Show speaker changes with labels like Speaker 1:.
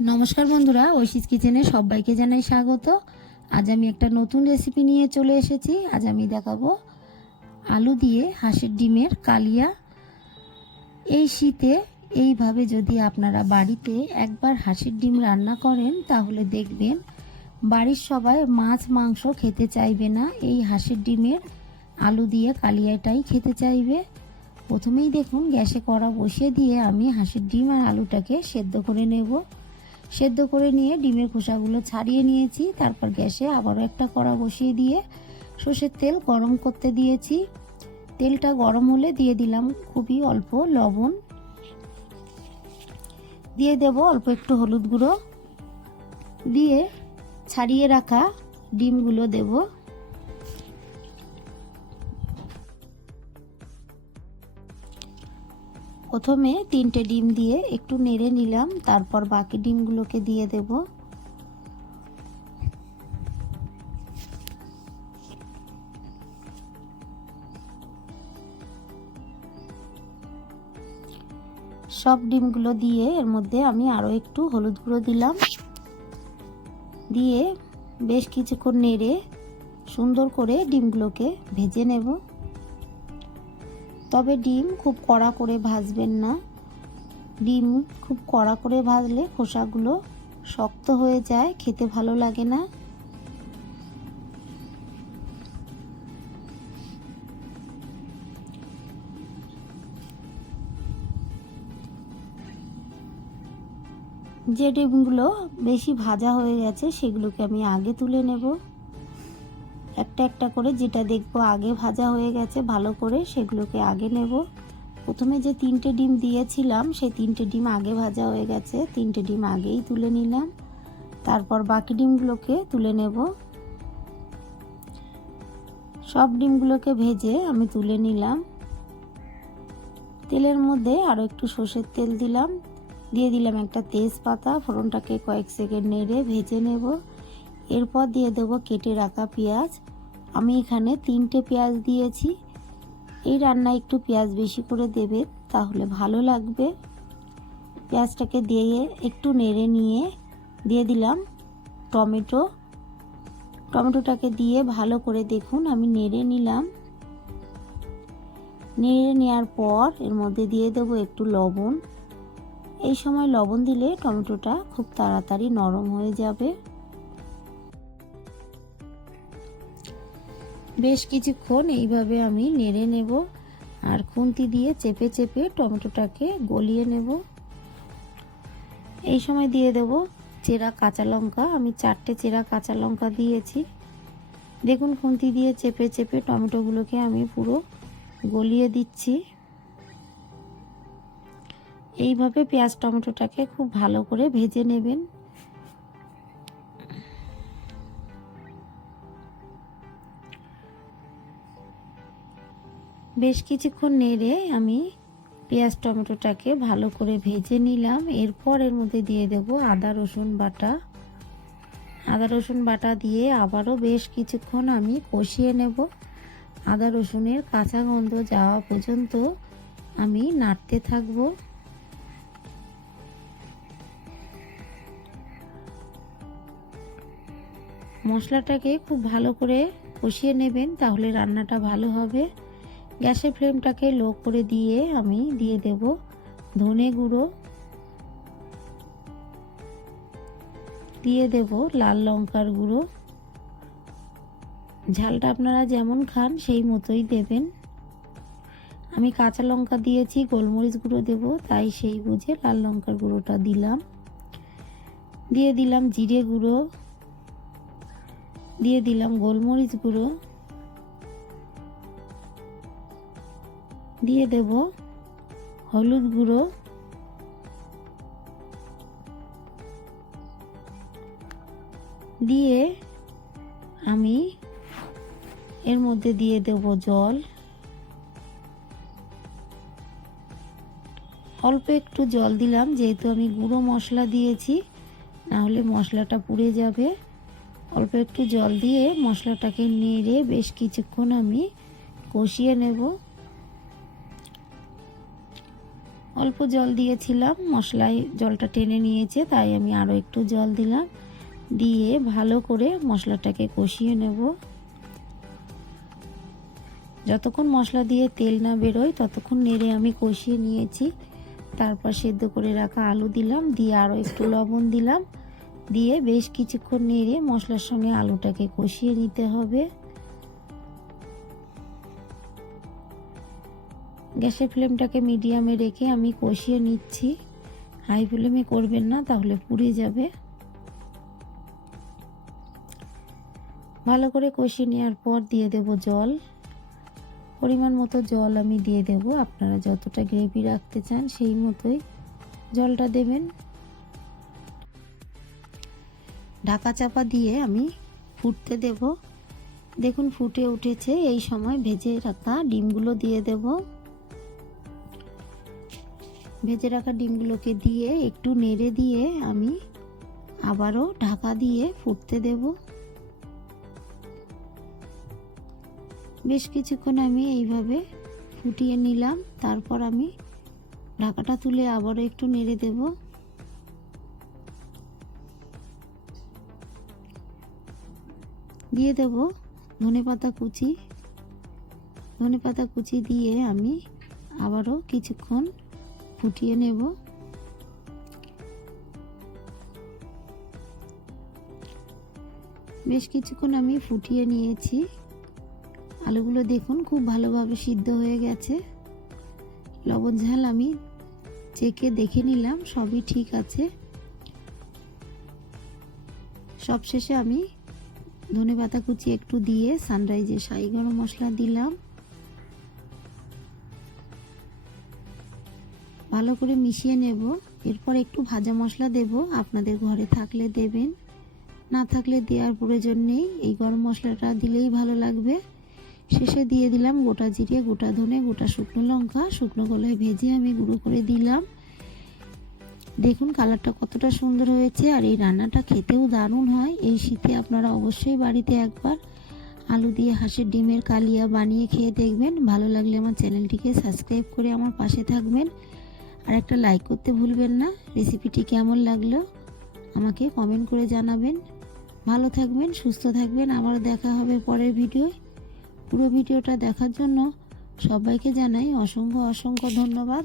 Speaker 1: নমস্কার বন্ধুরা ঐশিস কিচেনে সবাইকে জানাই স্বাগত। আজ আমি একটা নতুন রেসিপি নিয়ে চলে এসেছি। আজ আমি দেখাবো আলু দিয়ে হাঁসের ডিমের কালিয়া। এই শীতে এইভাবে যদি আপনারা বাড়িতে একবার হাঁসের ডিম রান্না করেন, তাহলে দেখবেন বাড়ির সবাই মাছ, মাংস খেতে চাইবে না। এই হাঁসের ডিমের আলু দিয়ে কালিয়াটাই খেতে চাইবে। প্রথমেই দেখুন, গ্যাসে কড়া বসিয়ে দিয়ে আমি হাঁসের ডিম আর আলুটাকে সেদ্ধ করে নেব। সেদ্ধ করে নিয়ে ডিমের খোসাগুলো ছাড়িয়ে নিয়েছি। তারপর গ্যাসে আবারও একটা কড়া বসিয়ে দিয়ে সর্ষের তেল গরম করতে দিয়েছি। তেলটা গরম হলে দিয়ে দিলাম খুবই অল্প লবণ। দিয়ে দেব অল্প একটু হলুদ গুঁড়ো। দিয়ে ছাড়িয়ে রাখা ডিমগুলো দেব। প্রথমে তিনটে ডিম দিয়ে একটু নেড়ে নিলাম, তারপর বাকি ডিমগুলোকে দিয়ে দেব। সব ডিমগুলো দিয়ে এর মধ্যে আমি আরও একটু হলুদ গুঁড়ো দিলাম। দিয়ে বেশ কিছুক্ষণ নেড়ে সুন্দর করে ডিমগুলোকে ভেজে নেব। তবে ডিম খুব কড়া করে ভাজবেন না। ডিম খুব কড়া করে ভাজলে খোসাগুলো শক্ত হয়ে যায়, খেতে ভালো লাগে না। যে ডিমগুলো বেশি ভাজা হয়ে গেছে, সেগুলোকে আমি আগে তুলে নেব। একটা একটা করে যেটা দেখব আগে ভাজা হয়ে গেছে, ভালো করে সেগুলোকে আগে নেব। প্রথমে যে তিনটে ডিম দিয়েছিলাম, সেই তিনটে ডিম আগে ভাজা হয়ে গেছে। তিনটে ডিম আগেই তুলে নিলাম। তারপর বাকি ডিমগুলোকে তুলে নেব। সব ডিমগুলোকে ভেজে আমি তুলে নিলাম। তেলের মধ্যে আরও একটু সর্ষের তেল দিলাম। দিয়ে দিলাম একটা তেজপাতা, ফোড়নটাকে কয়েক সেকেন্ড নেড়ে ভেজে নেব। এরপর দিয়ে দেব কেটে রাখা পেঁয়াজ। আমি এখানে তিনটে পেঁয়াজ দিয়েছি। এই রান্নায় একটু পেঁয়াজ বেশি করে দেবে, তাহলে ভালো লাগবে। পেঁয়াজটাকে দিয়ে একটু নেড়ে নিয়ে দিয়ে দিলাম টমেটো। টমেটোটাকে দিয়ে ভালো করে দেখুন, আমি নেড়ে নিলাম। নেড়ে নেওয়ার পর এর মধ্যে দিয়ে দেবো একটু লবণ। এই সময় লবণ দিলে টমেটোটা খুব তাড়াতাড়ি নরম হয়ে যাবে। বেশ কিছুক্ষণ এইভাবে আমি নেড়ে নেব আর খুন্তি দিয়ে চেপে চেপে টমেটোটাকে গলিয়ে নেব। এই সময় দিয়ে দেব চেরা কাঁচা লঙ্কা। আমি চারটে চেরা কাঁচা লঙ্কা দিয়েছি। দেখুন, খুন্তি দিয়ে চেপে চেপে টমেটোগুলোকে আমি পুরো গলিয়ে দিচ্ছি। এইভাবে পেঁয়াজ টমেটোটাকে খুব ভালো করে ভেজে নেবেন। বেশ কিছুক্ষণ নেড়ে আমি পেঁয়াজ টমেটোটাকে ভালো করে ভেজে নিলাম। এরপর এর মধ্যে দিয়ে দেব আদা, রসুন বাটা। আদা, রসুন বাটা দিয়ে আবারও বেশ কিছুক্ষণ আমি কষিয়ে নেব। আদা, রসুনের কাঁচা গন্ধ যাওয়া পর্যন্ত আমি নাড়তে থাকব। মশলাটাকে খুব ভালো করে কষিয়ে নেবেন, তাহলে রান্নাটা ভালো হবে। গ্যাসের ফ্লেমটাকে লো করে দিয়ে আমি দিয়ে দেব ধনে গুঁড়ো। দিয়ে দেব লাল লঙ্কার গুঁড়ো। ঝালটা আপনারা যেমন খান সেই মতোই দেবেন। আমি কাঁচা লঙ্কা দিয়েছি, গোলমরিচ গুঁড়ো দেব, তাই সেই বুঝে লাল লঙ্কার গুঁড়োটা দিলাম। দিয়ে দিলাম জিরে গুঁড়ো। দিয়ে দিলাম গোলমরিচ গুঁড়ো। দিয়ে দেব হলুদ গুঁড়ো। দিয়ে আমি এর মধ্যে দিয়ে দেব জল। অল্প একটু জল দিলাম, যেহেতু আমি গুঁড়ো মশলা দিয়েছি না হলে মশলাটা পুড়ে যাবে। অল্প একটু জল দিয়ে মশলাটাকে নেড়ে বেশ কিছুক্ষণ আমি কষিয়ে নেব। অল্প জল দিয়েছিলাম, মশলায় জলটা টেনে নিয়েছে, তাই আমি আরও একটু জল দিলাম। দিয়ে ভালো করে মশলাটাকে কষিয়ে নেব। যতক্ষণ মশলা দিয়ে তেল না বেরোয়, ততক্ষণ নেড়ে আমি কষিয়ে নিয়েছি। তারপর সেদ্ধ করে রাখা আলু দিলাম, দিয়ে আরও একটু লবণ দিলাম। দিয়ে বেশ কিছুক্ষণ নেড়ে মশলার সঙ্গে আলুটাকে কষিয়ে নিতে হবে। গ্যাসের ফ্লেমটাকে মিডিয়ামে রেখে আমি কষিয়ে নিচ্ছি। হাই ফ্লেমে করবেন না, তাহলে পুড়ে যাবে। ভালো করে কষিয়ে নেওয়ার পর দিয়ে দেব জল। পরিমাণ মতো জল আমি দিয়ে দেব। আপনারা যতটা গ্রেভি রাখতে চান সেই মতোই জলটা দেবেন। ঢাকা চাপা দিয়ে আমি ফুটতে দেব। দেখুন ফুটে উঠেছে। এই সময় ভেজে রাখা ডিমগুলো দিয়ে দেব। ভেজে রাখা ডিমগুলোকে দিয়ে একটু নেড়ে দিয়ে আমি আবারও ঢাকা দিয়ে ফুটতে দেব। বেশ কিছুক্ষণ আমি এইভাবে ফুটিয়ে নিলাম, তারপর আমি ঢাকাটা তুলে আবারও একটু নেড়ে দেব। দিয়ে দেব ধনে পাতা কুচি। ধনে পাতা কুচি দিয়ে আমি আবারও কিছুক্ষণ ফুটিয়ে নেব। বেশ কিছুক্ষণ আমি ফুটিয়ে নিয়েছি। আলুগুলো দেখুন খুব ভালোভাবে সিদ্ধ হয়ে গেছে। লবণ ঝাল আমি চেকে দেখে নিলাম, সবই ঠিক আছে। সবশেষে আমি ধনে পাতা কুচি একটু দিয়ে সানরাইজে সাই গরম মশলা দিলাম। ভালো করে মিশিয়ে নেব। এরপর একটু ভাজা মশলা দেব। আপনাদের ঘরে থাকলে দেবেন, না থাকলে দেওয়ার প্রয়োজন নেই। এই গরম মশলাটা দিলেই ভালো লাগবে। শেষে দিয়ে দিলাম গোটা জিরে, গোটা ধনে, গোটা শুকনো লঙ্কা। শুকনো গলায় ভেজে আমি গুঁড়ো করে দিলাম। দেখুন কালারটা কতটা সুন্দর হয়েছে আর এই রান্নাটা খেতেও দারুণ হয়। এই শীতে আপনারা অবশ্যই বাড়িতে একবার আলু দিয়ে হাঁসের ডিমের কালিয়া বানিয়ে খেয়ে দেখবেন। ভালো লাগলে আমার চ্যানেলটিকে সাবস্ক্রাইব করে আমার পাশে থাকবেন। আর একটা লাইক করতে ভুলবেন না। রেসিপিটি কেমন লাগল? আমাকে কমেন্ট করে জানাবেন। ভালো থাকবেন, সুস্থ থাকবেন। আবার দেখা হবে পরের ভিডিও পুরো ভিডিওটা দেখার জন্য সবাইকে জানাই অসংখ্য অসংখ্য ধন্যবাদ।